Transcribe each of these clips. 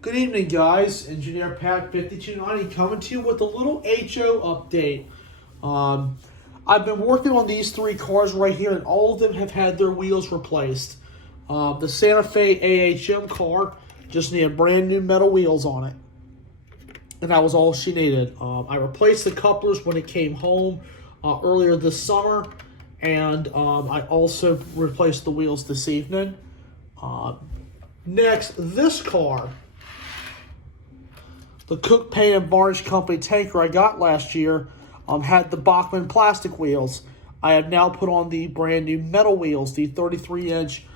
Good evening, guys. Engineer Pat 5290 coming to you with a little HO update. I've been working on these three cars right here, and all of them have had their wheels replaced. The Santa Fe AHM car just needed brand new metal wheels on it, and that was all she needed. I replaced the couplers when it came home earlier this summer, and I also replaced the wheels this evening. Next, this car, the Cook Paint and Varnish Company tanker I got last year, had the Bachmann plastic wheels. I have now put on the brand new metal wheels, the 33-inch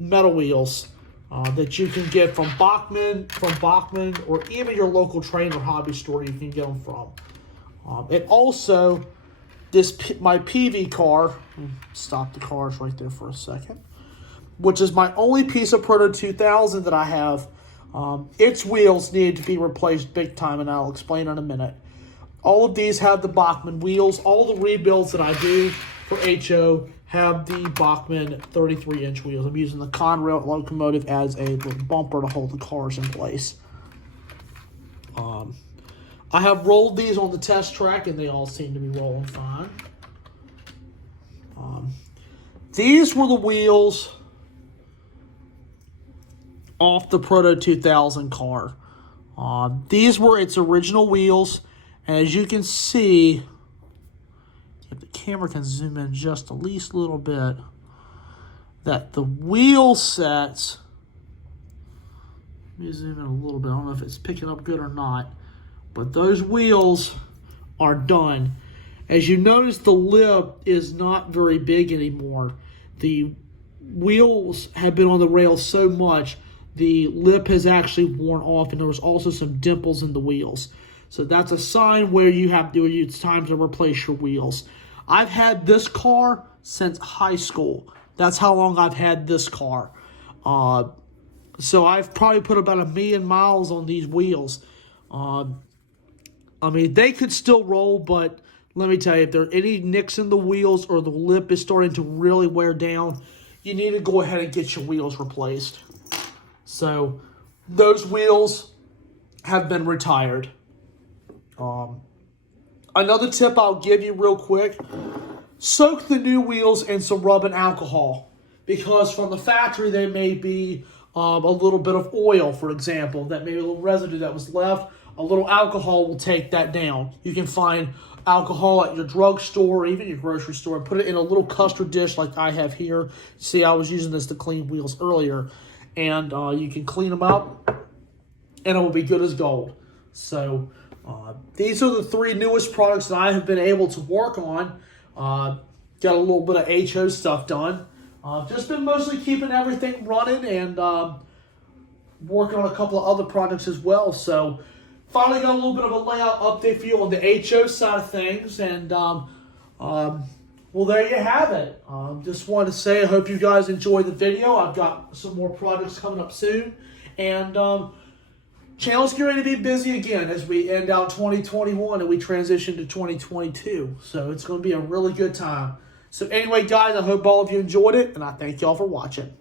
metal wheels that you can get from Bachmann, or even your local Trane or hobby store you can get them from. And also, my PV car, stop the cars right there for a second, which is my only piece of Proto 2000 that I have. Its wheels need to be replaced big time, and I'll explain in a minute. All of these have the Bachmann wheels. All the rebuilds that I do for HO have the Bachmann 33-inch wheels. I'm using the Conrail locomotive as a little bumper to hold the cars in place. I have rolled these on the test track, and they all seem to be rolling fine. These were the wheels off the Proto 2000 car. These were its original wheels. And as you can see, if the camera can zoom in just at least a little bit, that the wheel sets, let me zoom in a little bit, I don't know if it's picking up good or not, but those wheels are done. As you notice, the lip is not very big anymore. The wheels have been on the rail so much, the lip has actually worn off, and there was also some dimples in the wheels. So that's a sign where it's time to replace your wheels. I've had this car since high school. That's how long I've had this car. So I've probably put about 1 million miles on these wheels. I mean, they could still roll, but let me tell you, if there are any nicks in the wheels or the lip is starting to really wear down, you need to go ahead and get your wheels replaced. So those wheels have been retired. Another tip I'll give you real quick, soak the new wheels in some rubbing alcohol, because from the factory there may be a little bit of oil, for example, that maybe a little residue that was left. A little alcohol will take that down. You can find alcohol at your drugstore or even your grocery store and put it in a little custard dish like I have here. See, I was using this to clean wheels earlier. And you can clean them up, and it will be good as gold. So these are the three newest products that I have been able to work on. Got a little bit of HO stuff done. Just been mostly keeping everything running and working on a couple of other projects as well. So finally got a little bit of a layout update for you on the HO side of things. And well, there you have it. Just wanted to say I hope you guys enjoyed the video. I've got some more projects coming up soon. And channel's getting ready to be busy again as we end out 2021 and we transition to 2022. So it's going to be a really good time. So anyway, guys, I hope all of you enjoyed it, and I thank y'all for watching.